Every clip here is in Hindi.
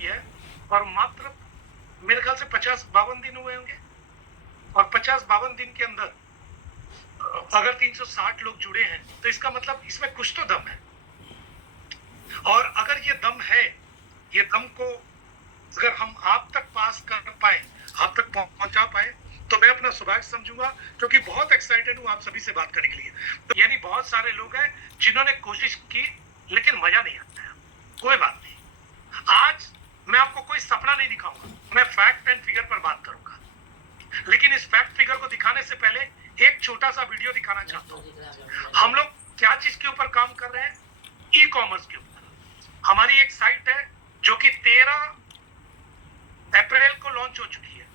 हुई है और मात्र मेरे ख्याल से 50-52 दिन हुए होंगे, और 50-52 दिन के अंदर अगर 360 लोग जुड़े हैं तो इसका मतलब इसमें कुछ तो दम है। और अगर ये दम है, ये दम को अगर हम आप तक पास कर पाए, आप तक पहुंचा पाए, तो मैं अपना सौभाग्य समझूंगा, क्योंकि बहुत एक्साइटेड हूं आप सभी से बात करने के लिए। तो यानी बहुत सारे लोग हैं जिन्होंने कोशिश की लेकिन मजा नहीं आया। कोई बात नहीं, आज मैं आपको कोई सपना नहीं दिखाऊंगा, मैं फैक्ट एंड फिगर पर बात करूंगा। लेकिन इस फैक्ट फिगर को दिखाने से पहले एक छोटा सा वीडियो दिखाना चाहता हूं। हम लोग क्या चीज के ऊपर काम कर रहे हैं? ई कॉमर्स के ऊपर। हमारी एक साइट है जो कि 13 अप्रैल को लॉन्च हो चुकी है।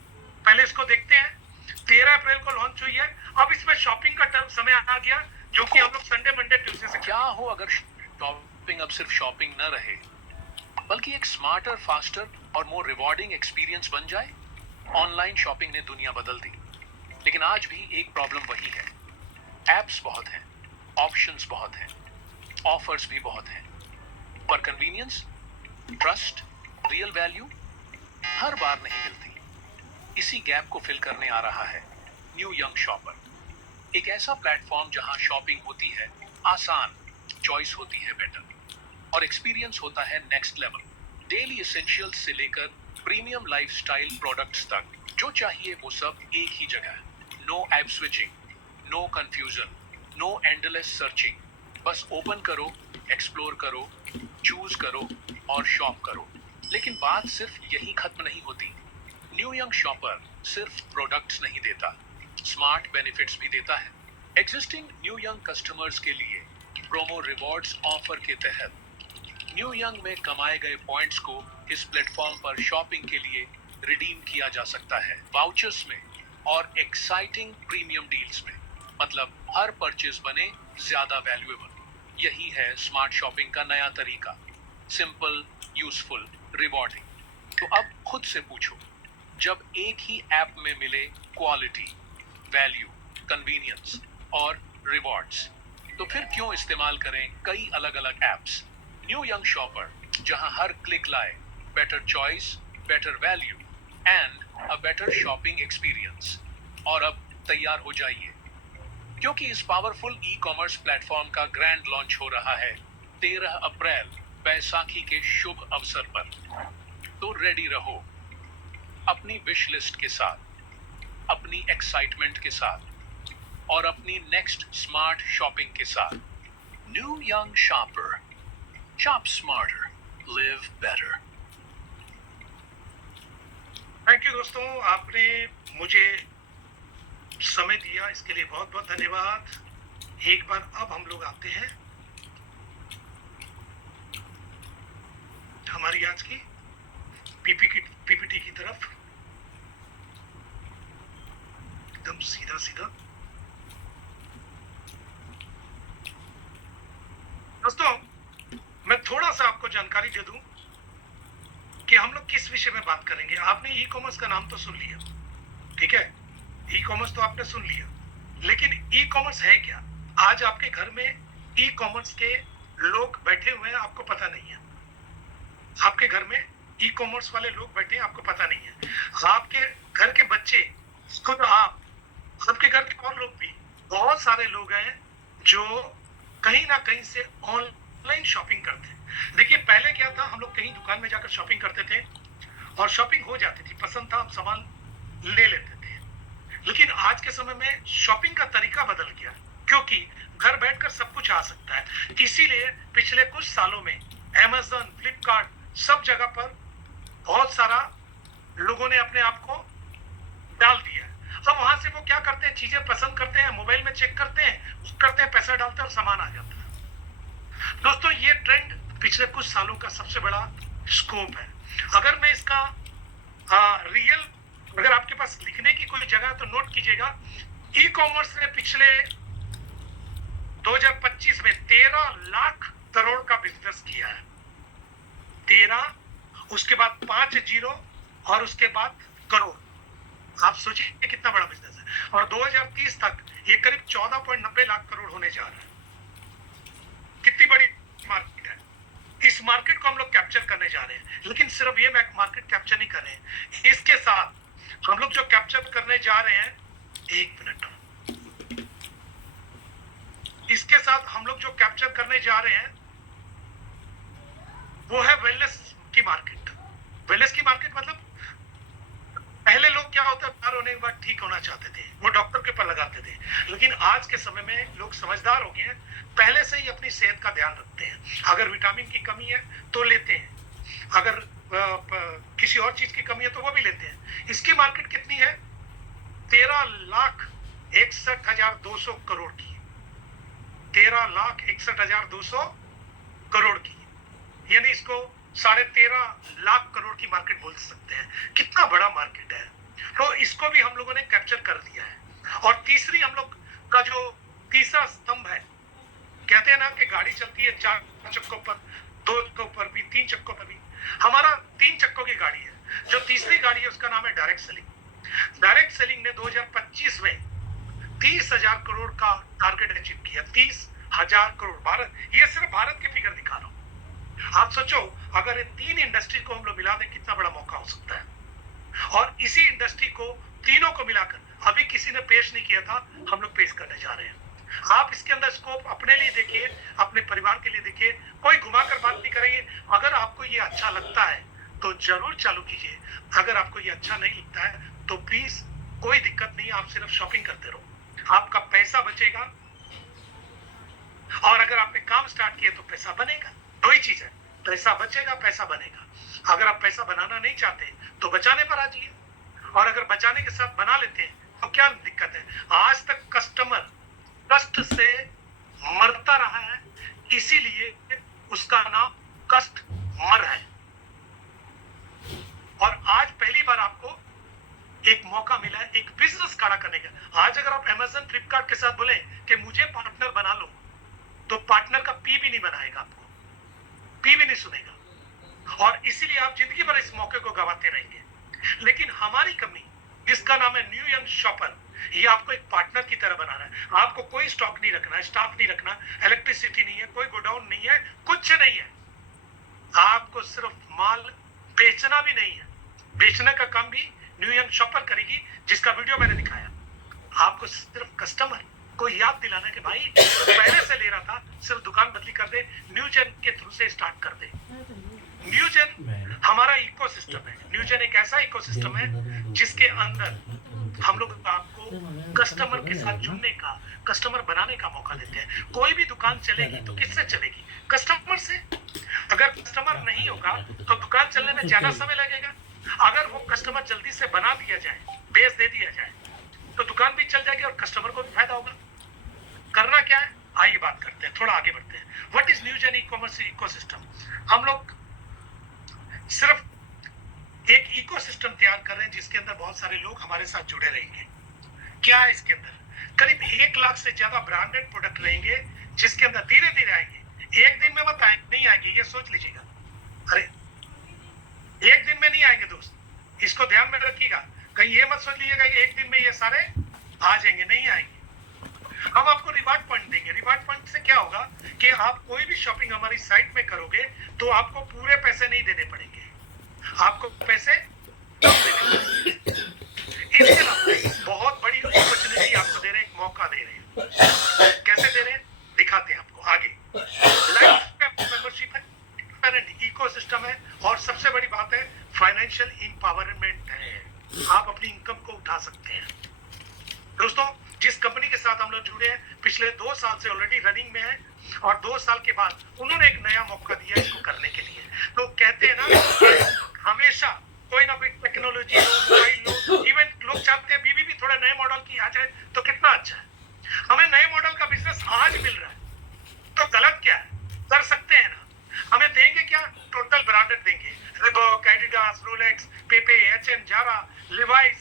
पहले इसको देखते हैं। 13 अप्रैल को लॉन्च हुई है। अब इसमें शॉपिंग का समय आ गया, जो कि हम लोग संडे मंडे ट्यूसडे से क्या हो अगर शॉपिंग अब सिर्फ शॉपिंग न रहे, बल्कि एक स्मार्टर, फास्टर और मोर रिवॉर्डिंग एक्सपीरियंस बन जाए। ऑनलाइन शॉपिंग ने दुनिया बदल दी, लेकिन आज भी एक प्रॉब्लम वही है। एप्स बहुत हैं, ऑप्शंस बहुत हैं, ऑफर्स भी बहुत हैं, पर कन्वीनियंस, ट्रस्ट, रियल वैल्यू हर बार नहीं मिलती। इसी गैप को फिल करने आ रहा है न्यू यंग शॉपर, एक ऐसा प्लेटफॉर्म जहां शॉपिंग होती है आसान, चॉइस होती है बेटर, और एक्सपीरियंस होता है नेक्स्ट लेवल। डेली एसेंशियल्स से लेकर प्रीमियम लाइफस्टाइल प्रोडक्ट्स तक, जो चाहिए वो सब एक ही जगह। No app switching, no confusion, no endless searching. बस ओपन करो, एक्सप्लोर करो, चूज करो और शॉप करो। लेकिन बात सिर्फ यही खत्म नहीं होती। न्यू यंग शॉपर सिर्फ प्रोडक्ट्स नहीं देता, स्मार्ट बेनिफिट्स भी देता है। एग्जिस्टिंग न्यू यंग कस्टमर्स के लिए प्रोमो रिवॉर्ड्स ऑफर के तहत न्यू यंग में कमाए गए पॉइंट्स को इस प्लेटफॉर्म पर शॉपिंग के लिए रिडीम किया जा सकता है, वाउचर्स में और एक्साइटिंग प्रीमियम डील्स में। मतलब हर परचेज बने ज्यादा वैल्यूएबल। यही है स्मार्ट शॉपिंग का नया तरीका, सिंपल, यूजफुल, रिवॉर्डिंग। तो अब खुद से पूछो, जब एक ही ऐप में मिले क्वालिटी, वैल्यू, कन्वीनियंस और रिवॉर्ड्स, तो फिर क्यों इस्तेमाल करें कई अलग अलग ऐप्स? न्यू यंग शॉपर, जहां हर क्लिक लाए better choice, better value and a better shopping experience. और अब तैयार हो जाइए, क्योंकि इस पावरफुल ई कॉमर्स प्लेटफॉर्म का ग्रैंड लॉन्च हो रहा है 13 अप्रैल, बैसाखी के शुभ अवसर पर। तो रेडी रहो, अपनी विश लिस्ट के साथ, अपनी एक्साइटमेंट के साथ और अपनी नेक्स्ट स्मार्ट शॉपिंग के साथ। New young shopper, shop smarter, live better. Thank you दोस्तों, आपने मुझे समय दिया, इसके लिए बहुत बहुत धन्यवाद। एक बार अब हम लोग आते हैं हमारी आज की पीपीटी की तरफ। एकदम सीधा सीधा। दोस्तों, मैं थोड़ा सा आपको जानकारी दे दूं कि हम लोग किस विषय में बात करेंगे। आपने ई कॉमर्स का नाम तो सुन लिया, ठीक है, ई कॉमर्स तो आपने सुन लिया, लेकिन ई कॉमर्स है क्या? आज आपके घर में ई कॉमर्स के लोग बैठे हुए हैं, आपको पता नहीं है। आपके घर में ई कॉमर्स वाले लोग बैठे हैं, आपको पता नहीं है। आपके घर के बच्चे, खुद आप, सबके घर के और लोग भी, बहुत सारे लोग हैं जो कहीं ना कहीं से ऑनलाइन शॉपिंग करते हैं। देखिए, पहले क्या था, हम लोग कहीं दुकान में जाकर शॉपिंग करते थे और शॉपिंग हो जाती थी, पसंद था, हम सामान ले लेते थे। लेकिन आज के समय में शॉपिंग का तरीका बदल गया, क्योंकि घर बैठकर सब कुछ आ सकता है। इसीलिए पिछले कुछ सालों में अमेज़न, फ्लिपकार्ट, सब जगह पर बहुत सारा लोगों ने अपने आप को डाल दिया। अब वहां से वो क्या करते हैं, चीजें पसंद करते हैं, मोबाइल में चेक करते हैं, पैसा डालते हैं और सामान आ जाता है। दोस्तों, ये ट्रेंड पिछले कुछ सालों का सबसे बड़ा स्कोप है। अगर मैं इसका रियल, अगर आपके पास लिखने की कोई जगह है तो नोट कीजिएगा। ई कॉमर्स ने पिछले 2025 में 13 लाख करोड़ का बिजनेस किया है। 13, उसके बाद 5 जीरो और उसके बाद करोड़। आप सोचिए कितना बड़ा बिजनेस है। और 2030 तक ये करीब 14.90 लाख करोड़ होने जा रहा है। कितनी बड़ी मार्केट है। इस मार्केट को हम लोग कैप्चर करने जा रहे हैं। लेकिन सिर्फ ये मार्केट कैप्चर नहीं कर रहे हैं, इसके साथ हम लोग जो कैप्चर करने जा रहे हैं, एक मिनट, इसके साथ हम लोग जो कैप्चर करने जा रहे हैं वो है वेलनेस की मार्केट। वेलनेस की मार्केट मतलब पहले लोग क्या होता है, बीमार होने के बाद ठीक होना चाहते थे, वो डॉक्टर के ऊपर लगाते थे। लेकिन आज के समय में लोग समझदार हो गए हैं, पहले से ही अपनी सेहत का ध्यान रखते हैं। अगर विटामिन की कमी है तो लेते हैं, अगर किसी और चीज की कमी है तो वो भी लेते हैं। इसकी मार्केट कितनी है? 13,61,200 करोड़ की, 13,61,200 करोड़ की, यानी इसको 13.5 लाख करोड़ की मार्केट बोल सकते हैं। कितना बड़ा मार्केट है। तो इसको भी हम लोगों ने कैप्चर कर दिया है। और तीसरी हम लोग का जो तीसरा स्तंभ है, कहते हैं ना कि गाड़ी चलती है 4 चक्कों पर, 2 चक्कों पर भी, 3 चक्कों पर भी। हमारा 3 चक्कों की गाड़ी है। जो तीसरी गाड़ी है उसका नाम है डायरेक्ट सेलिंग। डायरेक्ट सेलिंग ने 2025 में 30,000 करोड़ का टारगेट अचीव किया। 30,000 करोड़। भारत, ये सिर्फ भारत के फिगर दिखा रहा हूं। आप सोचो, अगर इन 3 इंडस्ट्री को हम लोग मिला दें, कितना बड़ा मौका हो सकता है। और इसी इंडस्ट्री को, तीनों को मिलाकर अभी किसी ने पेश नहीं किया था, हम लोग पेश करने जा रहे हैं। आप इसके अंदर स्कोप अपने लिए देखिए, अपने परिवार के लिए देखिए, कोई घुमाकर बात नहीं करेंगे। अगर आपको ये अच्छा लगता है तो जरूर चालू कीजिए, अगर आपको ये अच्छा नहीं लगता है तो प्लीज कोई दिक्कत नहीं, आप सिर्फ शॉपिंग करते रहो, आपका पैसा बचेगा। और अगर आपने काम स्टार्ट किया तो पैसा बनेगा। दो ही चीज है, पैसा बचेगा, पैसा बनेगा। अगर आप पैसा बनाना नहीं चाहते तो बचाने पर आ जाइए, और अगर बचाने के साथ बना लेते हैं तो क्या दिक्कत है। आज तक कस्टमर कष्ट से मरता रहा है, इसीलिए उसका नाम कस्टमर है। और आज पहली बार आपको एक मौका मिला है एक बिजनेस खड़ा करने का। आज अगर आप अमेज़न, फ्लिपकार्ट के साथ बोले कि मुझे पार्टनर बना लो, तो पार्टनर का पी भी नहीं बनाएगा, आपको पी भी नहीं सुनेगा। और इसीलिए आप जिंदगी भर इस मौके को गवाते रहेंगे। लेकिन हमारी कंपनी, जिसका नाम है न्यू यंग शॉपर, ये आपको एक पार्टनर की तरह बना रहा है। आपको कोई स्टॉक नहीं रखना है, स्टाफ नहीं रखना, इलेक्ट्रिसिटी नहीं है, कोई गोडाउन नहीं है, कुछ नहीं है। आपको सिर्फ माल बेचना भी नहीं है, बेचने का काम भी न्यू यंग शॉपर करेगी, जिसका वीडियो मैंने दिखाया। आपको सिर्फ कस्टमर को याद दिलाना कि भाई पहले से ले रहा था, सिर्फ दुकान बदली कर दे, न्यूजेन के थ्रू से स्टार्ट कर दे। न्यूजेन हमारा इकोसिस्टम है। न्यूजेन एक ऐसा इकोसिस्टम है जिसके अंदर हम लोग आपको कस्टमर के साथ जुड़ने का, कस्टमर बनाने का मौका देते हैं। कोई भी दुकान चलेगी तो किससे चलेगी? कस्टमर से। अगर कस्टमर नहीं होगा तो दुकान चलने में ज्यादा समय लगेगा। अगर वो कस्टमर जल्दी से बना दिया जाए, बेस दे दिया जाए, तो दुकान भी चल जाएगी और कस्टमर को भी फायदा होगा। करना क्या है, आइए बात करते हैं, थोड़ा आगे बढ़ते हैं। What is Newgen e-commerce ecosystem? हम लोग सिर्फ एक इकोसिस्टम तैयार कर रहे हैं जिसके अंदर बहुत सारे लोग हमारे साथ जुड़े रहेंगे। क्या है इसके अंदर? करीब 1 लाख से ज्यादा ब्रांडेड प्रोडक्ट रहेंगे, जिसके अंदर धीरे धीरे आएंगे। एक दिन में मत नहीं आएंगे, ये सोच लीजिएगा। अरे एक दिन में नहीं आएंगे दोस्त, इसको ध्यान में रखिएगा। कहीं ये मत सोच लीजिएगा कि एक दिन में ये सारे आ जाएंगे, नहीं आएंगे। हम आपको रिवार्ड पॉइंट देंगे। रिवार्ड पॉइंट से क्या होगा कि आप कोई भी शॉपिंग हमारी साइट में करोगे तो आपको पूरे पैसे नहीं देने पड़ेंगे, आपको पैसे कम देने पड़ेंगे। इसके अलावा बहुत बड़ी अपॉर्चुनिटी आपको दे रहे हैं, एक मौका दे रहे हैं। कैसे दे रहे हैं दिखाते हैं आपको आगे। लाइफ मेंबरशिप है, इकोसिस्टम है, और सबसे बड़ी बात है फाइनेंशियल एम्पावरमेंट है। आप अपनी इनकम को उठा सकते हैं। दोस्तों, जिस कंपनी के साथ हम लोग जुड़े हैं, पिछले 2 साल से ऑलरेडी रनिंग में है, और 2 साल के बाद उन्होंने एक नया मौका दिया इसको करने के लिए। तो कहते हैं ना, हमेशा कोई ना कोई टेक्नोलॉजी हो, मोबाइल हो, इवन लोग चाहते हैं बीवी भी थोड़ा नए मॉडल की आ जाए तो कितना अच्छा है। हमें नए मॉडल का बिजनेस आज मिल रहा है, तो गलत क्या है? कर सकते हैं ना। हमें देंगे क्या? टोटल ब्रांडेड देंगे, Reebok, Adidas, Rolex, पेपे, HM, Zara, Levi's,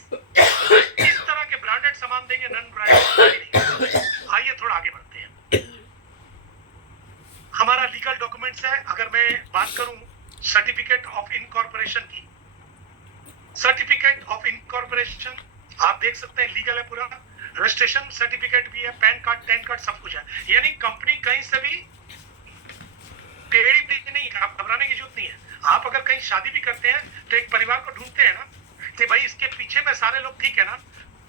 इस तरह के ब्रांडेड सामान देंगे, नॉन ब्रांडेड। आइए थोड़ा आगे बढ़ते हैं। हमारा लीगल डॉक्यूमेंट्स है। अगर मैं बात करूं सर्टिफिकेट ऑफ इनकॉर्पोरेशन की, सर्टिफिकेट ऑफ इनकॉर्पोरेशन आप देख सकते हैं, लीगल है पूरा। रजिस्ट्रेशन सर्टिफिकेट भी है, पैन कार्ड, टैन कार्ड, सब कुछ है। यानी कंपनी कहीं से भी टेढ़ी मेढ़ी नहीं है, आप घबराने की जरूरत नहीं है। आप अगर कहीं शादी भी करते हैं तो एक परिवार को ढूंढते हैं ना कि भाई इसके पीछे में सारे लोग ठीक है ना,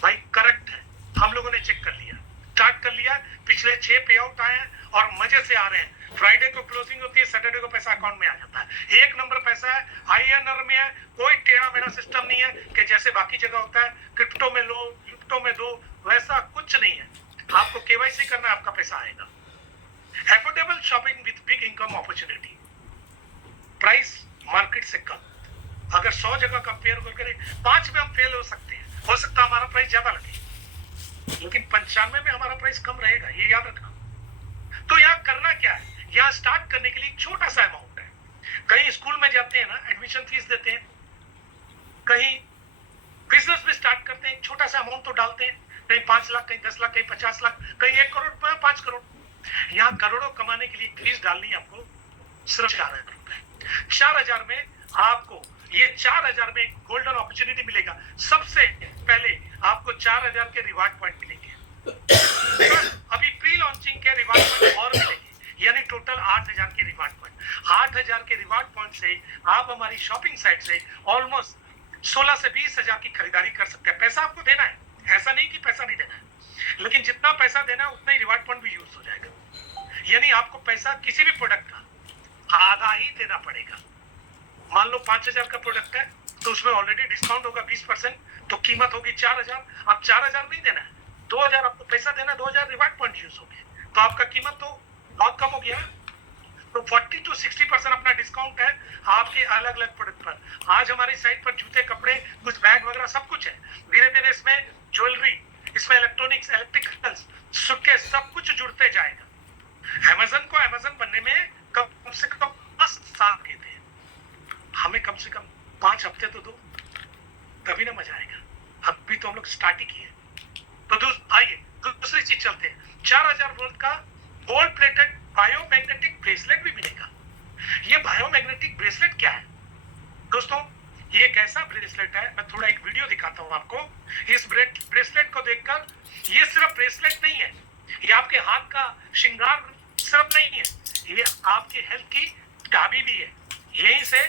भाई करेक्ट है, हम लोगों ने चेक कर लिया, स्टार्ट कर लिया, पिछले 6 पे आउट आए हैं और मजे से आ रहे हैं। फ्राइडे को क्लोजिंग होती है, सैटरडे को पैसा अकाउंट में आ जाता है, एक नंबर पैसा है, हाई अर्नर में है, कोई टेढ़ा मेढ़ा सिस्टम नहीं है कि जैसे बाकी जगह होता है क्रिप्टो में लो, क्रिप्टो में दो, वैसा कुछ नहीं है। आपको केवाईसी करना है, आपका पैसा आएगा। Affordable shopping with big income opportunity, price market से कम। अगर 100 जगह कंपेयर करके 5 में हम फेल हो सकते हैं, हो सकता है हमारा प्राइस ज्यादा लगे, लेकिन 95 में हमारा प्राइस कम रहेगा, ये याद रखना। तो यहाँ करना क्या है, यहाँ स्टार्ट करने के लिए एक छोटा सा अमाउंट है। कहीं स्कूल में जाते हैं ना, एडमिशन फीस देते हैं, कहीं बिजनेस में स्टार्ट करते हैं, एक छोटा सा अमाउंट तो डालते हैं, कहीं 5 लाख, कहीं 10 लाख, कहीं 50 लाख, कहीं 1 करोड़, 5 करोड़। यहाँ करोड़ों कमाने के लिए फीस डालनी है आपको सिर्फ 4,000 रुपए। 4,000 में आपको ये 4,000 में एक गोल्डन अपॉर्चुनिटी मिलेगा। सबसे पहले आपको 4,000 के रिवार्ड पॉइंट मिलेंगे, अभी प्री लॉन्चिंग के रिवार्ड पॉइंट और मिलेंगे, यानी टोटल 8,000 के रिवार्ड पॉइंट। 8,000 के रिवार्ड पॉइंट से आप हमारी शॉपिंग साइट से ऑलमोस्ट 16 से 20,000 की खरीदारी कर सकते हैं। पैसा आपको देना है, ऐसा नहीं कि पैसा नहीं देना है, लेकिन जितना पैसा देना है उतना ही रिवार्ड पॉइंट भी यूज हो जाएगा। यानी आपको पैसा किसी भी प्रोडक्ट का आधा ही देना पड़ेगा। मान लो 5,000 का प्रोडक्ट है तो उसमें ऑलरेडी डिस्काउंट होगा 20%, तो कीमत होगी 4,000। अब 4,000 नहीं देना है, 2,000 आपको पैसा देना, 2,000 रिवार्ड पॉइंट यूज हो गए, तो आपका कीमत तो बहुत कम हो गया। तो 40 to 60% अपना डिस्काउंट है आपके अलग अलग प्रोडक्ट पर। आज हमारी साइट पर जूते, कपड़े, कुछ बैग वगैरह सब कुछ है। धीरे धीरे इसमें ज्वेलरी, इसमें इलेक्ट्रॉनिक्स, इलेक्ट्रिकल्स, सूटकेस सब कुछ जुड़ते जाएगा। अमेज़न को अमेज़न बनने में कम से कम 10 साल के थे, हमें कम से कम 5 हफ्ते तो दो, तभी ना मजा आएगा। अभी तो हम लोग स्टार्ट ही किए। तो आइए दूसरी चीज चलते हैं। 4,000 वोल्ट का गोल्ड प्लेटेड बायोमैग्नेटिक ब्रेसलेट भी मिलेगा। ये बायोमैग्नेटिक ब्रेसलेट क्या है दोस्तों? ये एक ऐसा ब्रेसलेट है, मैं थोड़ा एक वीडियो दिखाता हूं आपको। इस ब्रेसलेट को देखकर, ये सिर्फ ब्रेसलेट नहीं है, ये आपके हाथ का श्रृंगार सिर्फ नहीं है, ये आपके हेल्थ की चाबी भी है। यहीं से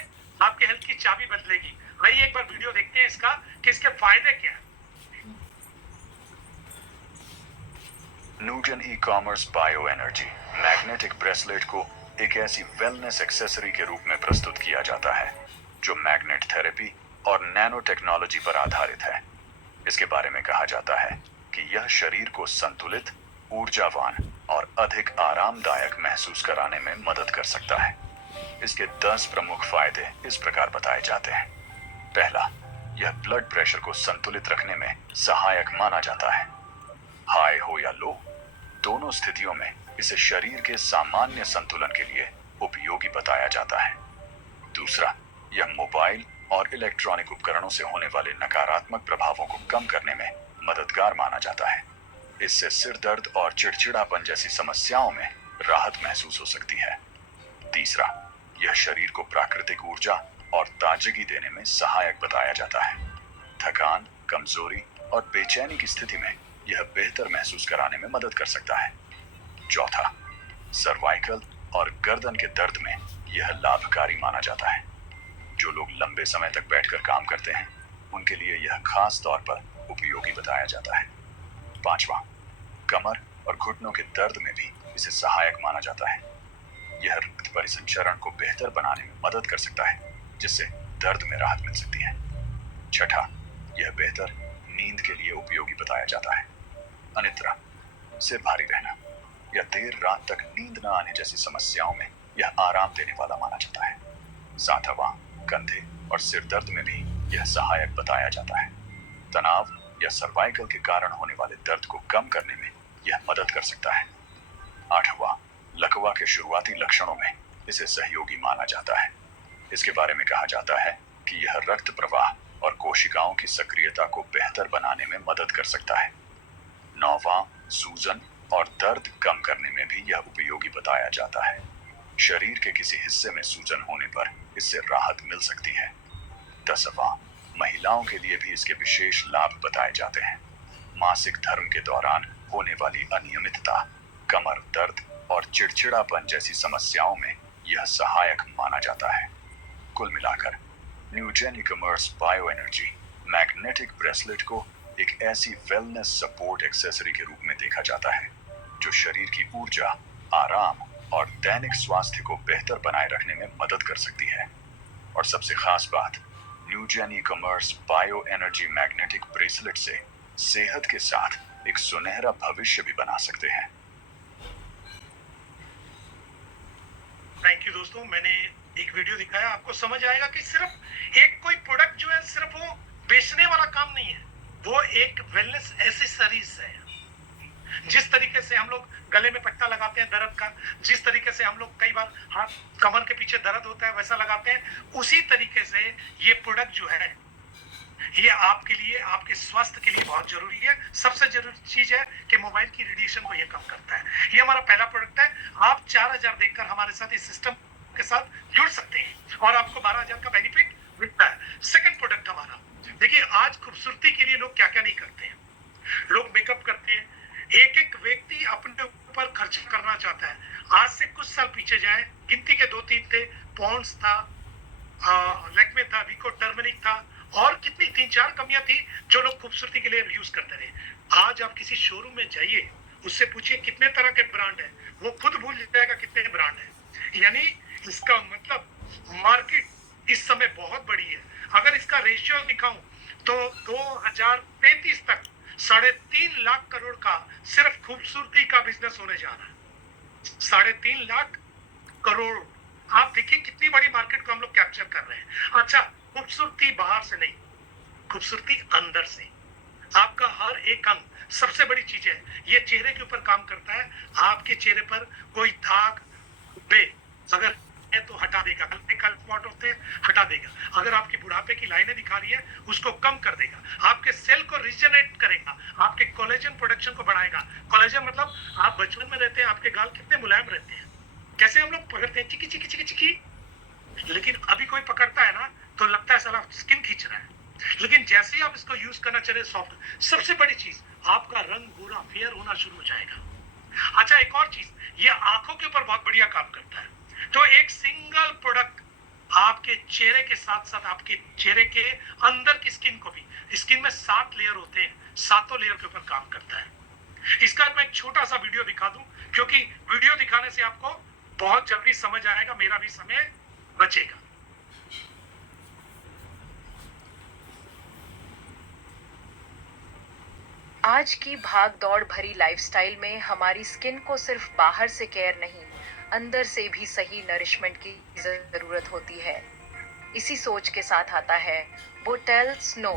आपके हेल्थ की चाबी बदलेगी। आइए एक बार वीडियो देखते हैं इसका कि इसके फायदे क्या है। Newton e-commerce bio energy magnetic bracelet को एक ऐसी वेलनेस एक्सेसरी के रूप में प्रस्तुत किया जाता है जो मैग्नेट थेरेपी और नैनो टेक्नोलॉजी पर आधारित है। इसके बारे में कहा जाता है कि यह शरीर को संतुलित, ऊर्जावान और अधिक आरामदायक महसूस कराने में मदद कर सकता है। इसके 10 प्रमुख फायदे इस प्रकार बताए जाते हैं। पहला, यह ब्लड प्रेशर को संतुलित रखने में सहायक माना जाता है। हाई हो या लो, दोनों स्थितियों में इसे शरीर के सामान्य संतुलन के लिए उपयोगी बताया जाता है। दूसरा, यह मोबाइल और इलेक्ट्रॉनिक उपकरणों से होने वाले नकारात्मक प्रभावों को कम करने में मददगार माना जाता है। इससे सिर दर्द और चिड़चिड़ापन जैसी समस्याओं में राहत महसूस हो सकती है। तीसरा, यह शरीर को प्राकृतिक ऊर्जा और ताजगी देने में सहायक बताया जाता है। थकान, कमजोरी और बेचैनी की स्थिति में यह बेहतर महसूस कराने में मदद कर सकता है। चौथा, सर्वाइकल और गर्दन के दर्द में यह लाभकारी माना जाता है। जो लोग लंबे समय तक बैठकर काम करते हैं, उनके लिए यह खास तौर पर उपयोगी बताया जाता है। पांचवा, कमर और घुटनों के दर्द में भी इसे सहायक माना जाता है। यह रक्त परिसंचरण को बेहतर बनाने में मदद कर सकता है, जिससे दर्द में राहत मिल सकती है। छठा, यह बेहतर नींद के लिए उपयोगी बताया जाता है। अनिद्रा, सिर भारी रहना या देर रात तक नींद न आने जैसी समस्याओं में यह आराम देने वाला माना जाता है। सातवां, कंधे और सिर दर्द में भी यह सहायक बताया जाता है। तनाव या सर्वाइकल के कारण होने वाले दर्द को कम करने में यह मदद कर सकता है। आठवां, लकवा के शुरुआती लक्षणों में इसे सहयोगी माना जाता है। इसके बारे में कहा जाता है कि यह रक्त प्रवाह और कोशिकाओं की सक्रियता को बेहतर बनाने में मदद कर सकता है। नौवां, सूजन और दर्द कम करने में भी यह उपयोगी बताया जाता है। शरीर के किसी हिस्से में सूजन होने पर इससे राहत मिल सकती है। 10वां, महिलाओं के लिए भी इसके विशेष लाभ बताए जाते हैं। मासिक धर्म के दौरान होने वाली अनियमितता, कमर दर्द और चिड़चिड़ापन जैसी समस्याओं में यह सहायक माना जाता है। कुल मिलाकर Newgen e-commerce bio energy magnetic bracelet को एक ऐसी वेलनेस सपोर्ट एक्सेसरी के रूप में देखा जाता है जो शरीर की ऊर्जा, आराम और दैनिक स्वास्थ्य को बेहतर बनाए रखने में मदद कर सकती है। और सबसे खास बात, Newgen e-commerce bio energy magnetic bracelet से सेहत के साथ एक सुनहरा भविष्य भी बना सकते हैं। थैंक यू दोस्तों, मैंने एक वीडियो दिखाया, आपको समझ आएगा कि सिर्फ एक कोई प्रोडक्ट जो है सिर्फ वो बेचने वाला काम नहीं है, वो एक वेलनेस एसेसरीज है। जिस तरीके से हम लोग गले में पट्टा लगाते हैं दर्द का, जिस तरीके से हम लोग कई बार हाथ कमर के पीछे दर्द होता है वैसा लगाते हैं, उसी तरीके से ये प्रोडक्ट जो है ये आपके लिए, आपके स्वास्थ्य के लिए बहुत जरूरी है। सबसे जरूरी चीज है कि मोबाइल की रेडिएशन को ये कम करता है। ये हमारा पहला प्रोडक्ट है। आप 4000 देकर हमारे साथ इस सिस्टम के साथ जुड़ सकते हैं और आपको 12000 का बेनिफिट मिलता है। सेकंड प्रोडक्ट हमारा, देखिए आज खूबसूरती के लिए लोग क्या क्या नहीं करते हैं। लोग मेकअप करते हैं, एक एक व्यक्ति अपने ऊपर खर्च करना चाहता है। आज से कुछ साल पीछे जाए, गिनती के 2-3 थे, पॉन्ड्स था, लैक्मे था, विको टर्मरिक था और कितनी 3-4 कंपनियां थी जो लोग खूबसूरती के लिए यूज करते रहे। आज आप किसी शोरूम में जाइए, उससे पूछिए कितने तरह के ब्रांड है, वो खुद भूल जाएगा कितने ब्रांड है। यानी इसका मतलब मार्केट इस समय बहुत बड़ी है। अगर इसका रेशियो दिखाऊं तो 2033 तक 3.5 लाख करोड़ का सिर्फ खूबसूरती का बिजनेस होने जा रहा है। 3.5 लाख करोड़, आप देखिए कितनी बड़ी मार्केट को हम लोग कैप्चर कर रहे हैं। अच्छा, खूबसूरती बाहर से नहीं, खूबसूरती अंदर से। आपका हर एक अंग, सबसे बड़ी चीज है, ये चेहरे के ऊपर काम करता है। आपके चेहरे पर कोई दाग बे अगर है तो हटा देगा, हल्के स्पॉट होते हैं हटा देगा। अगर आपकी बुढ़ापे की लाइनें दिखा रही है उसको कम कर देगा। आपके सेल को रिजनरेट करेगा, आपके कोलेजन प्रोडक्शन को बढ़ाएगा। कोलेजन मतलब आप बचपन में रहते हैं, आपके गाल कितने मुलायम रहते हैं, कैसे हम लोग पकड़ते हैं चिकी चिकी चिकी चिकी, लेकिन अभी कोई पकड़ता है ना तो लगता है साला स्किन खींच रहा है। लेकिन जैसे ही आप इसको यूज करना चले सॉफ्ट, सबसे बड़ी चीज आपका रंग गोरा फेयर होना शुरू हो जाएगा। अच्छा, एक और चीज, ये आंखों के ऊपर बहुत बढ़िया काम करता है। तो एक सिंगल प्रोडक्ट आपके चेहरे के साथ साथ आपके चेहरे के अंदर की स्किन को भी, स्किन में 7 लेयर होते हैं, 7 लेयर के ऊपर काम करता है। इसका मैं एक छोटा सा वीडियो दिखा दूं, क्योंकि वीडियो दिखाने से आपको बहुत जल्दी समझ आएगा, मेरा भी समय बचेगा। आज की भाग दौड़ भरी लाइफस्टाइल में हमारी स्किन को सिर्फ बाहर से केयर नहीं, अंदर से भी सही नरिशमेंट की जरूरत होती है। इसी सोच के साथ आता है बोटेल स्नो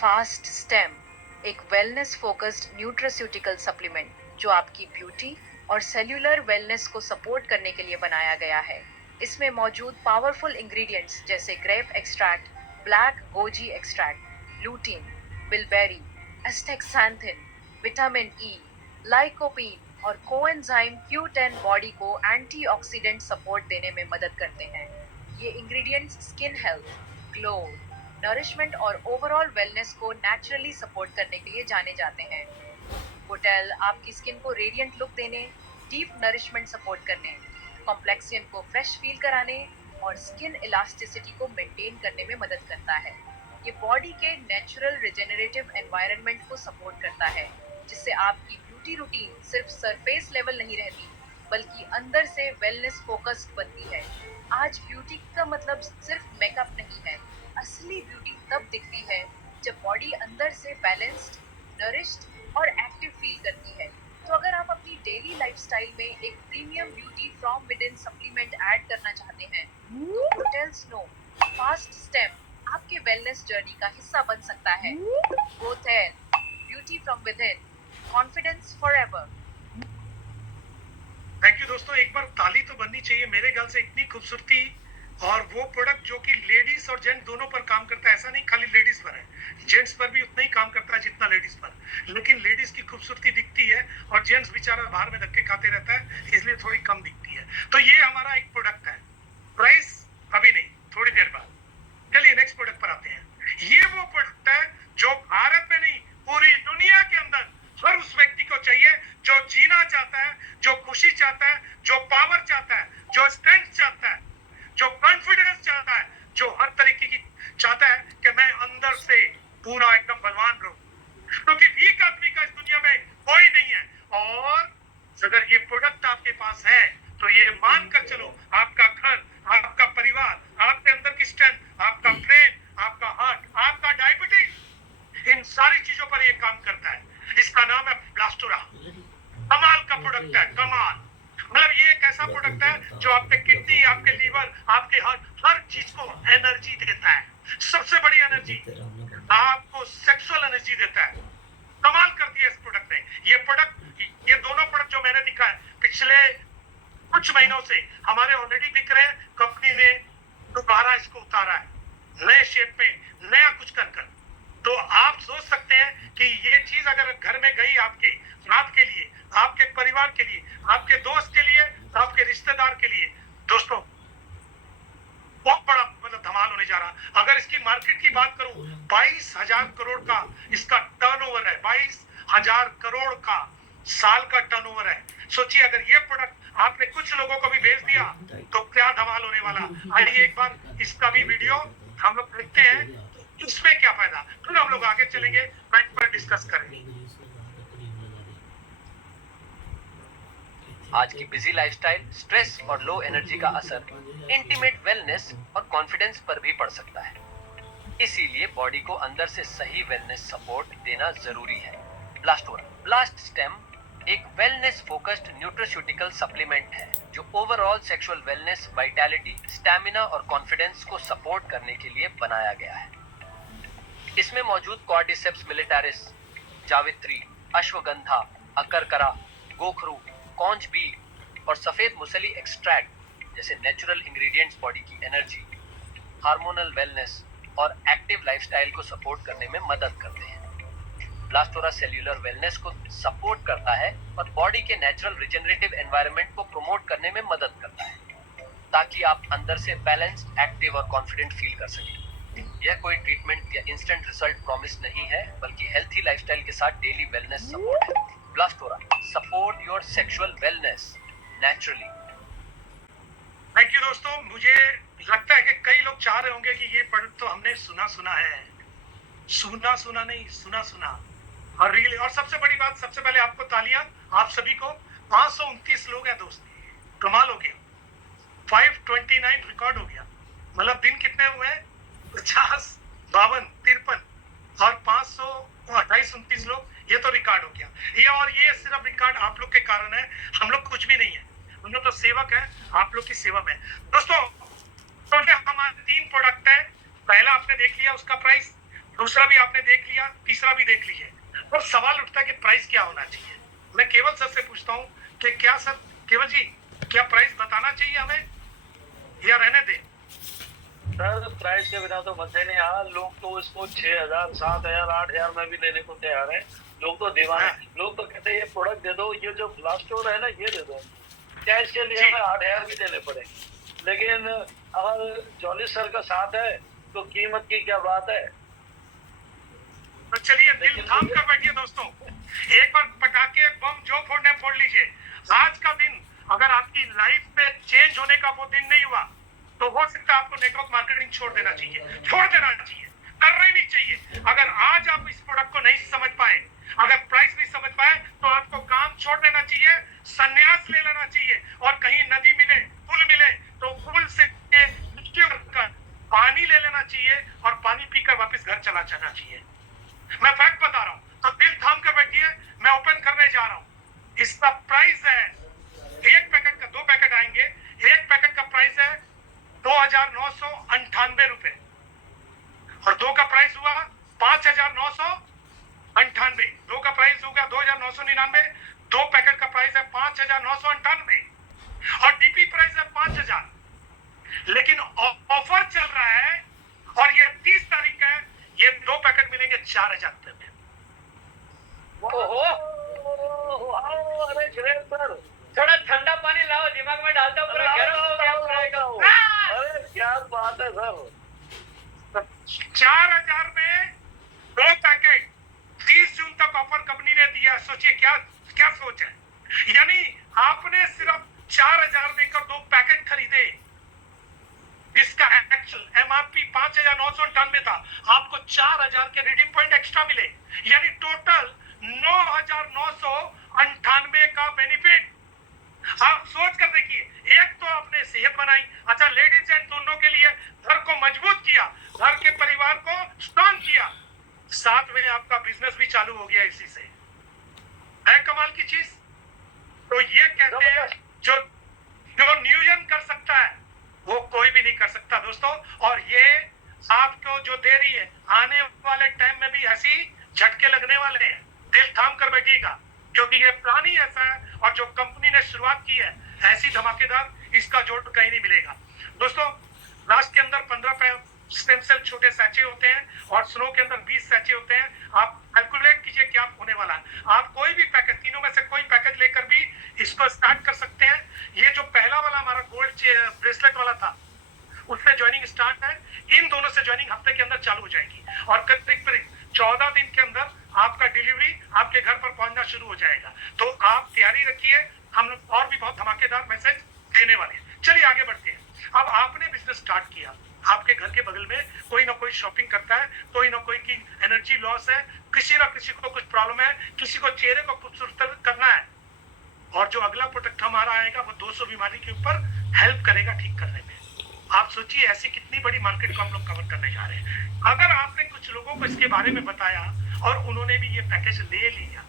फास्ट स्टेम, एक वेलनेस फोकस्ड न्यूट्रास्यूटिकल सप्लीमेंट जो आपकी ब्यूटी और सेल्यूलर वेलनेस को सपोर्ट करने के लिए बनाया गया है। इसमें मौजूद पावरफुल इंग्रेडिएंट्स जैसे grape extract, black goji extract, lutein, bilberry, astaxanthin, vitamin E, lycopene और कोएंजाइम Q10 बॉडी को एंटीऑक्सीडेंट सपोर्ट देने में मदद करते हैं। ये ingredients skin health, glow, nourishment और ओवरऑल वेलनेस को नेचुरली सपोर्ट करने के लिए जाने जाते हैं। बोटेल आपकी स्किन को रेडिएंट लुक देने, डीप नरिशमेंट सपोर्ट करने, कॉम्प्लेक्सियन को फ्रेश फील कराने और स्किन इलास्टिसिटी को मेंटेन करने में मदद करता है। ये बॉडी के नेचुरल रिजेनरेटिव एनवायरनमेंट को सपोर्ट करता है, जिससे आपकी ब्यूटी रूटीन सिर्फ सरफेस लेवल नहीं रहती, बल्कि अंदर से वेलनेस फोकस्ड बनती है। आज ब्यूटी का मतलब सिर्फ मेकअप नहीं है। असली ब्यूटी तब दिखती है जब बॉडी अंदर से बैलेंस्ड, नरिश्ड और एक्टिव फील करती है। तो अगर आप अपनी डेली लाइफस्टाइल में एक premium beauty from within supplement add करना चाहते हैं, तो बोटेल स्नो फास्ट स्टेम आपके वेलनेस जर्नी का हिस्सा बन सकता है। Bottle, beauty from within, confidence forever. Thank you दोस्तों, एक बार ताली तो बननी चाहिए मेरे ख्याल से। इतनी खूबसूरती और वो प्रोडक्ट जो कि लेडीज और जेंट्स दोनों पर काम करता है। ऐसा नहीं खाली लेडीज पर है, जेंट्स पर भी उतना ही काम करता है जितना लेडीज पर। लेकिन लेडीज की खूबसूरती दिखती है और जेंट्स बेचारा बाहर में धक्के खाते रहता है, इसलिए थोड़ी कम दिखती है। तो ये हमारा एक प्रोडक्ट है। प्राइस अभी नहीं, थोड़ी देर बाद। चलिए नेक्स्ट प्रोडक्ट पर आते हैं। ये वो प्रोडक्ट है जो भारत में नहीं, पूरी दुनिया के अंदर हर उस व्यक्ति को चाहिए जो जीना चाहता है, जो खुशी चाहता है, जो पावर चाहता है। जो स्ट्रेंथ चाहता है, जो कॉन्फिडेंस चाहता है, जो हर तरीके की चाहता है कि मैं अंदर से पूरा एकदम बलवान रहूं, क्योंकि वीक आदमी का इस दुनिया में कोई नहीं है। और अगर ये प्रोडक्ट आपके पास है तो ये मान कर चलो, आपका घर, आपका परिवार, आपके अंदर की स्ट्रेंथ, आपका ब्रेन, आपका हार्ट, आपका डायबिटीज, इन सारी चीजों पर ये काम करता है। इसका नाम है ब्लास्टोरा। कमाल का प्रोडक्ट है, कमाल। मतलब ये एक ऐसा प्रोडक्ट है जो आपके किडनी, आपके लीवर, आपके हार्ट, हर चीज को एनर्जी देता है। सबसे बड़ी एनर्जी आपको सेक्सुअल एनर्जी देता है। कमाल कर दिया इस प्रोडक्ट ने। ये दोनों प्रोडक्ट जो मैंने दिखा है पिछले कुछ महीनों से हमारे ऑलरेडी बिक रहे हैं। कंपनी ने दोबारा इसको उतारा है नए शेप में, नया कुछ कर। तो आप सोच सकते हैं कि ये चीज अगर घर में गई आपके लिए, आपके परिवार के लिए, आपके दोस्त के लिए, आपके रिश्तेदार के लिए, दोस्तों बहुत बड़ा मतलब धमाल होने जा रहा। अगर इसकी मार्केट की बात करूं, 22,000 करोड़ का इसका टर्नओवर है। 22,000 करोड़ का साल का टर्नओवर है। सोचिए अगर ये प्रोडक्ट आपने कुछ लोगों को भी भेज दिया तो क्या धमाल होने वाला। आइए एक बार इसका भी वीडियो हम लोग देखते हैं, इसमें क्या फायदा, फिर हम लोग आगे चलेंगे, बैठ पर डिस्कस करेंगे। आज की बिजी लाइफस्टाइल, स्ट्रेस और लो एनर्जी का असर इंटीमेट वेलनेस और कॉन्फिडेंस पर भी पड़ सकता है। इसीलिए बॉडी को अंदर से सही वेलनेस सपोर्ट देना जरूरी है। ब्लास्टोरा ब्लास्ट स्टेम एक वेलनेस फोकस्ड न्यूट्रास्यूटिकल सप्लीमेंट है जो overall sexual wellness, vitality, stamina और कॉन्फिडेंस को सपोर्ट करने के लिए बनाया गया है। इसमें मौजूद कॉर्डिसेप्स मिलिटारिस, जावित्री, अश्वगंधा, अकरकरा, गोखरू, कॉन्च बी और सफेद मुसली एक्सट्रैक्ट जैसे नेचुरल इंग्रेडिएंट्स बॉडी की एनर्जी, हार्मोनल वेलनेस और एक्टिव लाइफस्टाइल को सपोर्ट करने में मदद करते हैं। ब्लास्टोरा सेल्यूलर वेलनेस को सपोर्ट करता है और बॉडी के नेचुरल रिजेनरेटिव एनवायरनमेंट को प्रमोट करने में मदद करता है ताकि आप अंदर से बैलेंस्ड, एक्टिव और कॉन्फिडेंट फील कर सकें। यह कोई ट्रीटमेंट या इंस्टेंट रिजल्ट प्रॉमिस नहीं है, बल्कि हेल्थी लाइफस्टाइल के साथ डेली वेलनेस सपोर्ट है। Blastora support your sexual wellness naturally. Thank you दोस्तों। मुझे लगता है कि कई लोग चाह रहे होंगे कि ये प्रोडक्ट तो हमने सुना है, सुना नहीं, सुना। और रियली, और सबसे बड़ी बात, सबसे पहले आपको तालियां, आप सभी को। 529 लोग हैं दोस्त, कमाल हो गया। 529 रिकॉर्ड हो गया। मतलब दिन कितने हुए? 50, 52, 53 और 528-29 लोग, ये तो रिकॉर्ड हो गया। ये सिर्फ रिकॉर्ड आप लोग के कारण है, हम लोग कुछ भी नहीं है, हम लोग तो सेवक है आप लोग की सेवा में। दोस्तों तो हमारे 3 प्रोडक्ट है। पहला आपने देख लिया उसका प्राइस, दूसरा भी आपने देख लिया, तीसरा भी देख लीजिए। और सवाल उठता है कि प्राइस क्या होना चाहिए। मैं केवल सर से पूछता हूँ कि क्या सर, केवल जी, क्या प्राइस बताना चाहिए हमें या रहने दें? सर प्राइस के बिना तो मजे नहीं आ। लोग तो इसको 6,000, 7,000, 8,000 में भी लेने को तैयार है। लोग तो दीवाने, लोग तो कहते हैं ये प्रोडक्ट दे दो, ये जो ब्लास्टोरा है ना ये दे दो। कैश के लिए हमें 8,000 भी देने पड़े, लेकिन अगर जॉली सर का साथ है तो कीमत की क्या बात है। तो चलिए दिल थाम कर बैठिए दोस्तों, एक बार पटाखे बम जो फोड़ने फोड़ लीजिए। आज का दिन अगर आपकी लाइफ में चेंज होने का वो दिन नहीं हुआ तो हो सकता है आपको नेटवर्क मार्केटिंग छोड़ देना चाहिए, करना ही नहीं चाहिए। अगर आज आप इस प्रोडक्ट को नहीं समझ पाए, अगर प्राइस नहीं समझ पाए, तो आपको काम छोड़ देना चाहिए, संन्यास ले लेना चाहिए और कहीं नदी मिले, पुल मिले तो पुल से पानी ले लेना चाहिए और पानी पीकर वापस घर चला जाना चाहिए। मैं फैक्ट बता रहा हूं, तो दिल थाम कर बैठिए, मैं ओपन करने जा रहा हूं। इसका प्राइस है, एक पैकेट का 2 पैकेट आएंगे, एक पैकेट का प्राइस है 2,998 रुपए और 2 का प्राइस हुआ 5,998। 2 का प्राइस हो गया 2,999, 2 पैकेट का प्राइस है 5,998 और डीपी प्राइस है 5,000। लेकिन ऑफर चल रहा है और ये 30 तारीख है, ये 2 पैकेट मिलेंगे 4,000 रुपए में। अरे ग्रेट सर, थोड़ा ठंडा पानी लाओ, दिमाग में डालता हूँ, पूरा गर्म हो गया। अरे क्या बात है सर। 4,000 में 2 पैकेट 30 जून तक ऑफर कंपनी ने दिया। सोचिए क्या क्या सोच है। यानी आपने सिर्फ 4,000 देकर 2 पैकेट खरीदे, इसका एक्चुअल एमआरपी 5,998 था, आपको 4,000 के रिडीम पॉइंट एक्स्ट्रा मिले, यानी टोटल 9,998 का बेनिफिट। आप सोच कर देखिए, एक तो आपने सेहत बनाई, अच्छा लेडीज एंड दोनों के लिए घर को मजबूत किया, घर के परिवार को स्ट्रॉन्ग किया, साथ में आपका बिजनेस भी चालू हो गया इसी से। है कमाल की चीज। तो ये कहते हैं जो नियोजन कर सकता है वो कोई भी नहीं कर सकता दोस्तों। और ये आपको जो दे रही है, आने वाले टाइम में भी ऐसी झटके लगने वाले हैं, दिल थाम कर बैठिएगा, क्योंकि ये प्लान ही ऐसा है और जो कंपनी ने शुरुआत की है ऐसी धमाकेदार, इसका जोड़ कहीं नहीं मिलेगा दोस्तों। लास्ट के अंदर 15 स्टेम सेल छोटे सैचे होते हैं और स्नो के अंदर 20 सैचे होते हैं। आप कैलकुलेट कीजिए क्या होने वाला है। आप कोई भी पैकेज, तीनों में से कोई पैकेज लेकर भी इसको स्टार्ट कर सकते हैं। ये जो पहला वाला हमारा गोल्ड ब्रेसलेट वाला था, उससे ज्वाइनिंग स्टार्ट है, इन दोनों से ज्वाइनिंग हफ्ते के अंदर चालू हो जाएगी और करीब 14 दिन के अंदर आपका डिलीवरी आपके घर पर पहुंचना शुरू हो जाएगा। तो आप तैयारी रखिए, हम लोग और भी बहुत धमाकेदार मैसेज देने वाले हैं। चलिए आगे बढ़ते हैं। अब आपने बिजनेस स्टार्ट किया, आपके घर के बगल में कोई ना कोई शॉपिंग करता है, कोई ना कोई की एनर्जी लॉस है, किसी ना किसी को कुछ प्रॉब्लम है, किसी को चेहरे को खूबसूरत करना है, और जो अगला प्रोडक्ट हमारा आएगा वो 200 बीमारी के ऊपर हेल्प करेगा ठीक करने में। आप सोचिए ऐसी कितनी बड़ी मार्केट को हम लोग कवर करने जा रहे हैं। अगर आपने कुछ लोगों को इसके बारे में बताया और उन्होंने भी ये पैकेज ले लिया,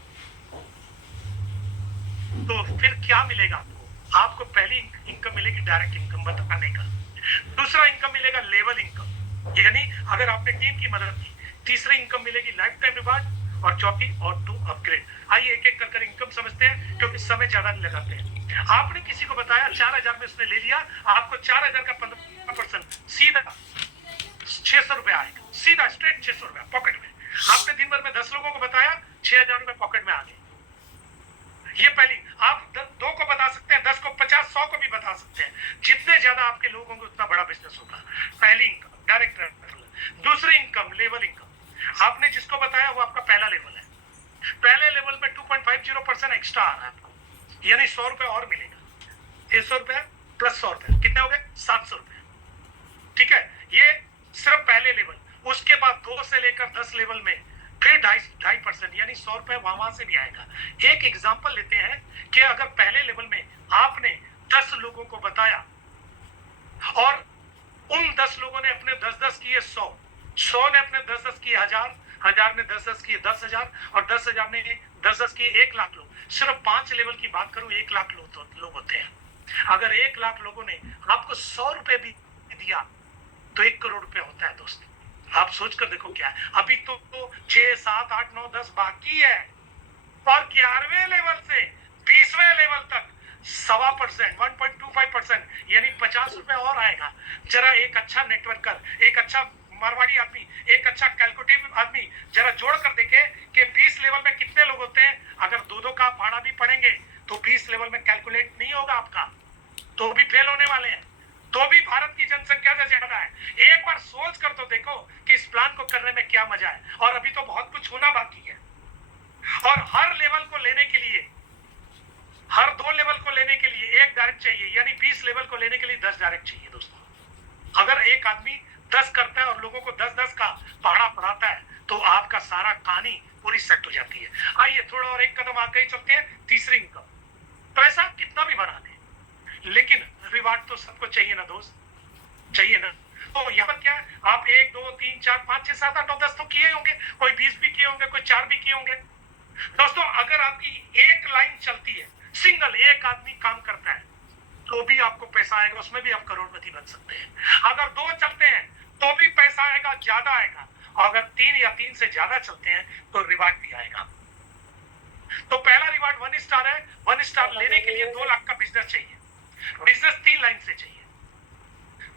तो फिर क्या मिलेगा आपको? आपको पहली इनकम मिलेगी डायरेक्ट इनकम बताने का, दूसरा इनकम मिलेगा लेवल इनकम, यानी अगर आपने टीम की मदद की, तीसरी इनकम मिलेगी लाइफ टाइम रिवार्ड, और चौथी और टू अपग्रेड। आइए एक एक कर कर इनकम समझते हैं, क्योंकि समय ज्यादा नहीं लगाते हैं। आपने किसी को बताया 4,000 में उसने ले लिया, आपको 4,000 का 15% सीधा 600 रुपया आएगा, सीधा स्ट्रेट 600 रुपया पॉकेट में। आपने दिन भर में 10 लोगों को बताया, 6,000 रुपए पॉकेट में आ गए। ये पहली, आप 2 को बता सकते हैं, 10 को, 50, 100 को भी बता सकते हैं। जितने ज्यादा आपके लोग होंगे उतना बड़ा बिजनेस होगा। पहली इनकम डायरेक्ट रेफरल। दूसरी इनकम लेवल इनकम, आपने जिसको बताया वो आपका पहला लेवल है। पहले लेवल में 2.50% एक्स्ट्रा आ रहा है आपको, यानी 100 रुपए और मिलेगा। 600 रुपए प्लस 100 रुपए कितने हो गए? 700 रुपए। ठीक है, ये सिर्फ पहले लेवल। उसके बाद 2 से लेकर 10 लेवल में फिर 2.5% यानी 100 रुपए वहां से भी आएगा। एक एग्जांपल लेते हैं कि अगर पहले लेवल में आपने 10 लोगों को बताया और उन 10 लोगों ने अपने 10-10 किए 100 ने अपने 10-10 किए 1000 ने 10-10 किए 10,000 और 10,000 ने 10-10 किए 1 लाख लोग। सिर्फ 5 लेवल की बात करूं, 1 लाख लोग होते हैं। अगर 1 लाख लोगों ने आपको 100 रुपए भी दिया तो 1 करोड़ रुपए होता है दोस्त। आप सोच कर देखो क्या है। अभी तो 6, 7, 8, 9, 10 बाकी है और 11वें लेवल से 20वें लेवल तक 1.25%, 1.25% यानी 50 रुपए और आएगा। जरा एक अच्छा नेटवर्कर, एक अच्छा मारवाड़ी आदमी, एक अच्छा कैलकुलेटिव आदमी जरा जोड़ कर देखे कि 20 लेवल में कितने लोग होते हैं। अगर 2-2 का भाड़ा भी पड़ेंगे तो 20 लेवल में कैलकुलेट नहीं होगा आपका, तो भी फेल होने वाले हैं। तो भी भारत की जनसंख्या से ज्यादा है। एक बार सोच कर तो देखो कि इस प्लान को करने में क्या मजा है। और अभी तो बहुत कुछ होना बाकी है। और हर लेवल को लेने के लिए, हर 2 लेवल को लेने के लिए 1 डायरेक्ट चाहिए, यानी 20 लेवल को लेने के लिए 10 डायरेक्ट चाहिए दोस्तों। अगर एक आदमी 10 करता है और लोगों को 10-10 का पहाड़ा पढ़ाता है तो आपका सारा कहानी पूरी सेट हो जाती है। आइए थोड़ा और एक कदम आगे चलते हैं। तीसरी इनकम, पैसा कितना भी बना दे लेकिन रिवार्ड तो सबको चाहिए ना दोस्त, चाहिए ना। तो यहाँ पर क्या है, आप 1, 2, 3, 4, 5, 6, 7, 8, 9, 10 तो किए होंगे, कोई 20 भी किए होंगे, कोई 4 भी किए होंगे दोस्तों। अगर आपकी एक लाइन चलती है, सिंगल एक आदमी काम करता है तो भी आपको पैसा आएगा, उसमें भी आप करोड़पति बन सकते हैं। अगर 2 चलते हैं तो भी पैसा आएगा, ज्यादा आएगा। और अगर 3 या 3 से ज्यादा चलते हैं तो रिवार्ड भी आएगा। तो पहला रिवार्ड 1 स्टार है। 1 स्टार लेने के लिए 2 लाख का बिजनेस चाहिए। बिजनेस 3 लाइन से चाहिए।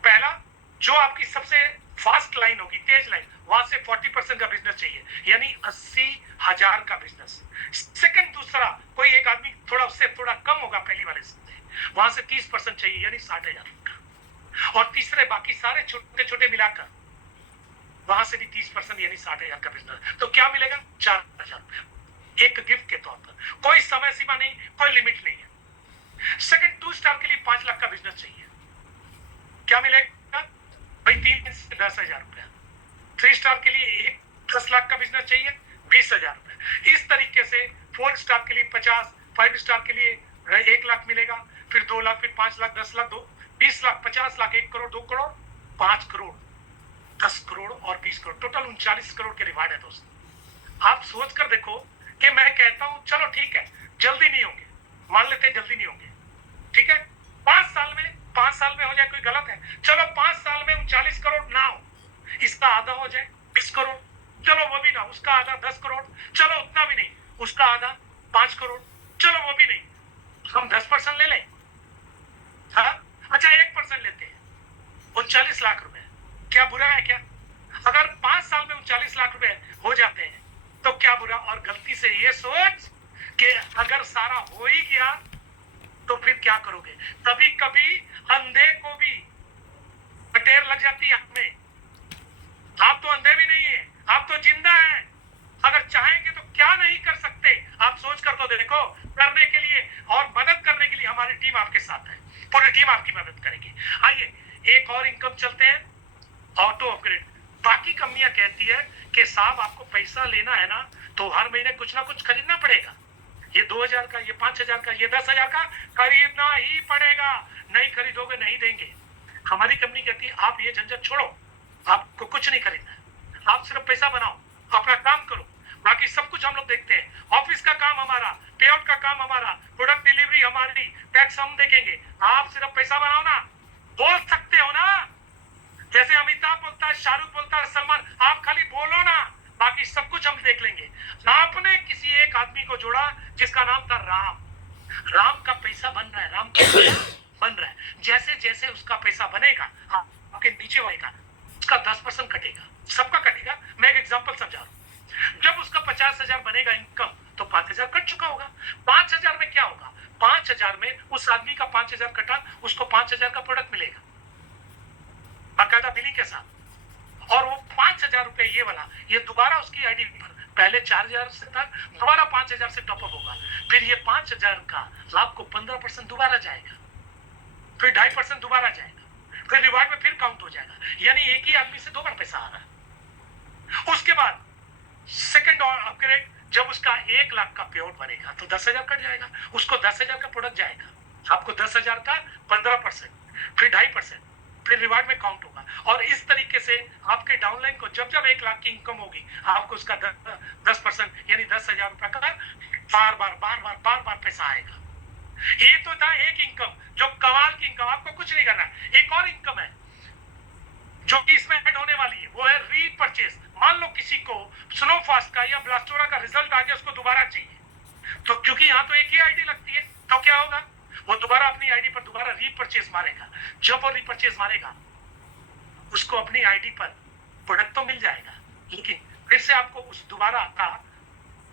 पहला, जो आपकी सबसे फास्ट लाइन होगी, तेज लाइन, वहां से 40% का बिजनेस चाहिए, यानी 80,000 का बिजनेस। सेकंड, दूसरा कोई एक आदमी थोड़ा उससे थोड़ा कम होगा पहली वाले से, वहां से 30% चाहिए, यानी 60,000 का। और तीसरे बाकी सारे छोटे छोटे मिलाकर वहां से भी 30% यानी 60,000 का बिजनेस। तो क्या मिलेगा? 4,000 रुपया एक गिफ्ट के तौर पर। कोई समय सीमा नहीं, कोई लिमिट नहीं है। सेकंड 2 स्टार के लिए 5 लाख का बिजनेस चाहिए, क्या मिलेगा भाई? 3 से 10,000 रुपया। 3 स्टार के लिए 10 लाख का बिजनेस चाहिए, 20,000 रुपए। इस तरीके से 4 स्टार के लिए 50, 5 स्टार के लिए 1 लाख मिलेगा, फिर 2 लाख, फिर 5 लाख, 10 लाख, 20 लाख, 50 लाख, 1 करोड़, 2 करोड़, 5 करोड़, 10 करोड़ और 20 करोड़, टोटल 39 करोड़ के रिवार्ड है दोस्त। आप सोच कर देखो कि मैं कहता हूं चलो ठीक है, जल्दी नहीं होंगे, मान लेते हैं जल्दी नहीं होंगे, ठीक है, 5 साल में हो जाए, कोई गलत है? चलो 5 साल में 39 करोड़ ना हो, इसका आधा हो जाए 20 करोड़, चलो वो भी ना, उसका आधा 10 करोड़, चलो उतना भी नहीं, उसका आधा 5 करोड़, चलो वो भी नहीं, हम 10% ले लें, हाँ अच्छा 1% लेते हैं, 39 लाख रुपए, क्या बुरा है क्या? अगर 5 साल में 39 लाख रुपए हो जाते हैं तो क्या बुरा? और गलती से ये सोच कि अगर सारा हो ही गया तो फिर क्या करोगे? कभी कभी अंधे को भी बटेर लग जाती है हमें। आप तो अंधे भी नहीं है, आप तो जिंदा हैं, अगर चाहेंगे तो क्या नहीं कर सकते? आप सोच कर तो देखो, करने के लिए और मदद करने के लिए हमारी टीम आपके साथ है, पूरी टीम आपकी मदद करेगी। आइए एक और इनकम चलते हैं, ऑटो अपग्रेड। बाकी कंपनियां कहती है कि साहब आपको पैसा लेना है ना तो हर महीने कुछ ना कुछ खरीदना पड़ेगा, ये 2,000 का, ये 5,000 का, ये 10,000 का खरीदना ही पड़ेगा, नहीं खरीदोगे नहीं देंगे। हमारी कंपनी कहती है आप ये झंझट छोड़ो, आपको कुछ नहीं खरीदना है, आप सिर्फ पैसा बनाओ, अपना काम करो, बाकी सब कुछ हम लोग देखते हैं। ऑफिस का काम हमारा, पे आउट का काम हमारा, प्रोडक्ट डिलीवरी हमारी, टैक्स हम देखेंगे, आप सिर्फ पैसा बनाओ ना। बोल सकते हो ना, जैसे अमिताभ बोलता है, शाहरुख बोलता है, सलमान, आप खाली बोलो ना, बाकी सब कुछ हम देख लेंगे। आपने किसी एक आदमी को जोड़ा जिसका नाम था राम, राम का पैसा बन रहा है, राम का पैसा बन रहा है, जैसे जैसे उसका पैसा बनेगा आपके नीचे होएगा, उसका 10% कटेगा, सबका कटेगा। मैं एक एग्जांपल समझा रहा हूं, जब उसका 50,000 बनेगा इनकम तो 5,000 कट चुका होगा। 5,000 में क्या होगा? 5,000 में उस आदमी का 5,000 कटा, उसको 5,000 का प्रोडक्ट मिलेगा बाकायदा बिलिंग के साथ, और वो 5,000 रुपए ये वाला ये दोबारा उसकी आईडी पर पहले 4,000 से था, दोबारा 5,000 से टॉपअप होगा, फिर ये 5,000 का लाभ को 15% दोबारा जाएगा, फिर 2.5% दोबारा जाएगा, फिर रिवार्ड में फिर काउंट हो जाएगा, यानी एक ही आदमी से 2 बार पैसा आ रहा है। उसके बाद सेकंड और अपग्रेड, जब उसका 1 लाख का पे आउट बनेगा तो 10,000 कट जाएगा, उसको 10,000 का प्रोडक्ट जाएगा, आपको 10,000 का 15%, फिर 2.5%, फिर रिवार्ड में काउंट होगा, और इस तरीके से आपके डाउनलाइन को जब जब 1 लाख की इनकम होगी आपको उसका 10% यानी 10,000 रुपए का बार बार पैसा आएगा। ये तो था एक इनकम, जो कमाल की इनकम, आपको कुछ नहीं करना। एक और इनकम है जो कि इसमें ऐड होने वाली है, वो है रीपरचेज। मान लो किसी को स्नोफास्ट का या ब्लास्टोरा का रिजल्ट आ गया, उसको दोबारा चाहिए, तो क्योंकि यहाँ तो एक ही आईडी लगती है, तो क्या होगा? वो दोबारा अपनी आईडी पर दोबारा रीपरचेज मारेगा। जब वो रीपरचेज मारेगा उसको अपनी आईडी पर प्रोडक्ट तो मिल जाएगा, लेकिन फिर से आपको उस दोबारा का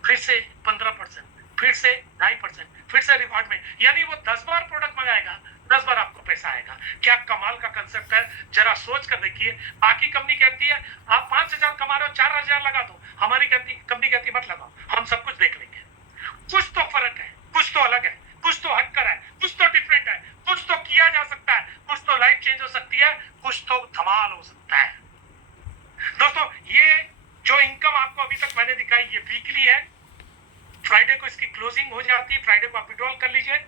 फिर से 15%, फिर से 2.5%, फिर से रिवार्ड में, यानी वो 10 बार प्रोडक्ट मंगाएगा, 10 बार आपको पैसा आएगा। क्या कमाल का कंसेप्ट है, जरा सोच कर देखिए। बाकी कंपनी कहती है आप 5,000 कमा रहे हो 4,000 लगा दो, हमारी कंपनी कहती मत लगाओ, हम सब कुछ देख लेंगे। कुछ तो फर्क है, कुछ तो अलग है, कुछ तो हटकर है, कुछ तो डिफरेंट है, कुछ तो किया जा सकता है, कुछ तो लाइफ चेंज हो सकती है, कुछ तो धमाल हो सकता है। दोस्तों ये जो इनकम आपको अभी तक मैंने दिखाई ये वीकली है, फ्राइडे को इसकी क्लोजिंग हो जाती है, फ्राइडे को आप विड्रॉल कर लीजिए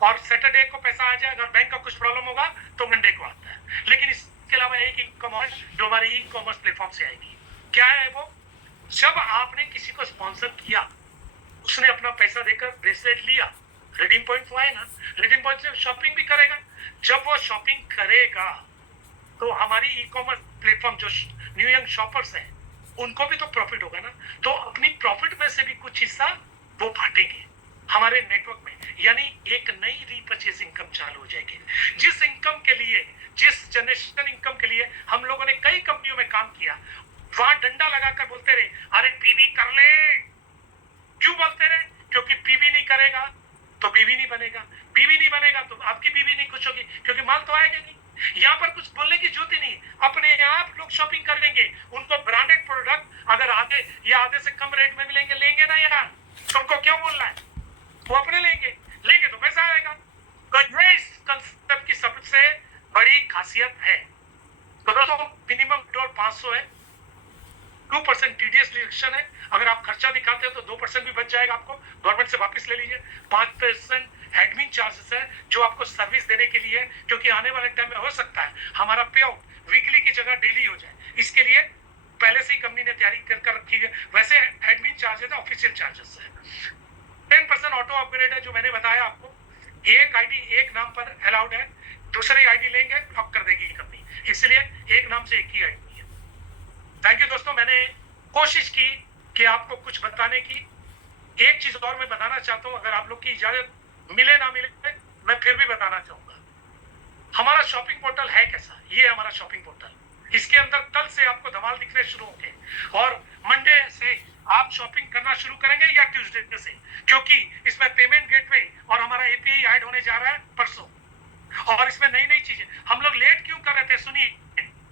और सैटरडे को पैसा आ जाए। अगर बैंक का कुछ प्रॉब्लम होगा तो मंडे को आता है। लेकिन इसके अलावा एक इनकम और जो हमारे ई कॉमर्स प्लेटफॉर्म से आएगी, क्या है वो? जब आपने किसी को स्पॉन्सर किया, उसने अपना पैसा देकर ब्रेसलेट लिया, रिडीम पॉइंट तो आए ना, रिडीम पॉइंट से शॉपिंग भी करेगा। जब वो शॉपिंग करेगा तो हमारी ई कॉमर्स प्लेटफॉर्म जो न्यू यंग शॉपर्स हैं उनको भी तो प्रॉफिट होगा ना, तो अपनी प्रॉफिट में से भी कुछ हिस्सा वो बांटेंगे हमारे नेटवर्क में, यानी एक नई रीपरचेज इनकम चालू हो जाएगी। जिस इनकम के लिए, जिस जनरेशन इनकम के लिए हम लोगों ने कई कंपनियों में काम किया, वहां डंडा लगाकर बोलते रहे अरे पीवी कर ले। क्यों बोलते रहे? क्योंकि पीवी नहीं करेगा तो बीवी नहीं बनेगा, बीवी नहीं बनेगा तो आपकी बीवी नहीं खुश होगी, क्योंकि माल तो आएगा नहीं। यहाँ पर कुछ बोलने की जरूरत ही नहीं, अपने आप लोग शॉपिंग कर लेंगे। उनको ब्रांडेड प्रोडक्ट अगर आधे या आधे से कम रेट में मिलेंगे, लेंगे ना यार, तुमको क्यों बोलना है? वो अपने लेंगे, लेंगे तो पैसा आएगा। तो ये इस कंसेप्ट की सबसे बड़ी खासियत है। तो दोस्तों मिनिमम विड्रॉल 500 है, 2% टीडीएस डिडक्शन है। अगर आप खर्चा दिखाते हो तो 2% भी बच जाएगा आपको, गवर्नमेंट से वापस ले लीजिए। 5% एडमिन चार्जेस है जो आपको सर्विस देने के लिए, क्योंकि आने वाले टाइम में हो सकता है हमारा पे आउट वीकली की जगह डेली हो जाए, इसके लिए पहले से ही कंपनी ने तैयारी कर रखी है। वैसे एडमिन चार्जेस है, ऑफिशियल चार्जेस है। 10% ऑटो अपग्रेड है जो मैंने बताया आपको, एक आईडी एक नाम पर अलाउड है, दूसरी आईडी लेंगे ब्लॉक कर देगी कंपनी, इसलिए एक नाम से एक ही आईडी है। थैंक यू दोस्तों, मैंने कोशिश की कि आपको कुछ बताने की। एक चीज और मैं बताना चाहता हूं, अगर आप लोग की इजाजत मिले ना मिले मैं फिर भी बताना चाहूंगा। हमारा शॉपिंग पोर्टल है कैसा, ये हमारा शॉपिंग पोर्टल, इसके अंदर कल से आपको धमाल दिखने शुरू होंगे और मंडे से आप शॉपिंग करना शुरू करेंगे या ट्यूसडे से, क्योंकि इसमें पेमेंट गेटवे और हमारा एपीआई ऐड होने जा रहा है परसों। और इसमें नई नई चीजें, हम लोग लेट क्यों कर रहे थे, सुनिए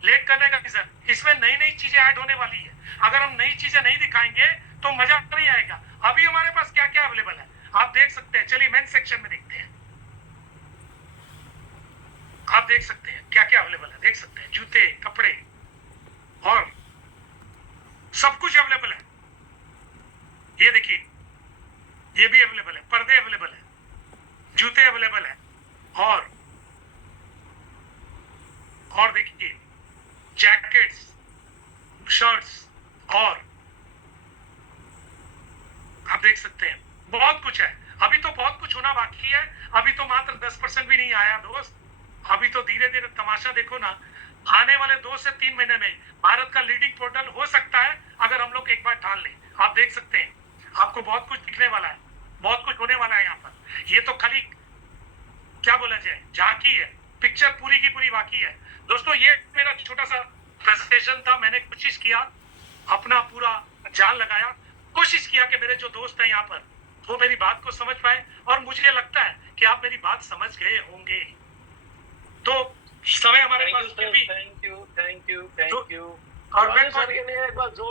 लेट करने का रीजन, इसमें नई नई चीजें ऐड होने वाली है। अगर हम नई चीजें नहीं दिखाएंगे तो मजा नहीं आएगा। अभी हमारे पास क्या क्या अवेलेबल है आप देख सकते हैं, चलिए मेन सेक्शन में देखते हैं। आप देख सकते हैं क्या क्या अवेलेबल है, देख सकते हैं जूते कपड़े और सब कुछ अवेलेबल है। ये देखिए ये भी अवेलेबल है, पर्दे अवेलेबल है, जूते अवेलेबल है और देखिए जैकेट्स, शर्ट्स और आप देख सकते हैं बहुत कुछ है। अभी तो बहुत कुछ होना बाकी है, अभी तो मात्र 10% भी नहीं आया दोस्त। अभी तो धीरे धीरे तमाशा देखो ना, आने वाले 2 से 3 महीने में भारत का लीडिंग पोर्टल हो सकता है अगर हम लोग एक बार ठान लें। आप देख सकते हैं आपको बहुत कुछ दिखने वाला है, बहुत कुछ होने वाला है यहाँ पर। ये तो खाली क्या बोला जाए झांकी है, पिक्चर पूरी की पूरी बाकी है। दोस्तों ये मेरा छोटा सा प्रेजेंटेशन था, मैंने कोशिश किया अपना पूरा जान लगाया, कोशिश किया कि मेरे जो दोस्त हैं यहाँ पर वो मेरी बात को समझ पाए और मुझे लगता है कि आप मेरी बात समझ गए होंगे। तो समय हमारे पास भी थैंक यू और मैं सर के लिए एक बार जोर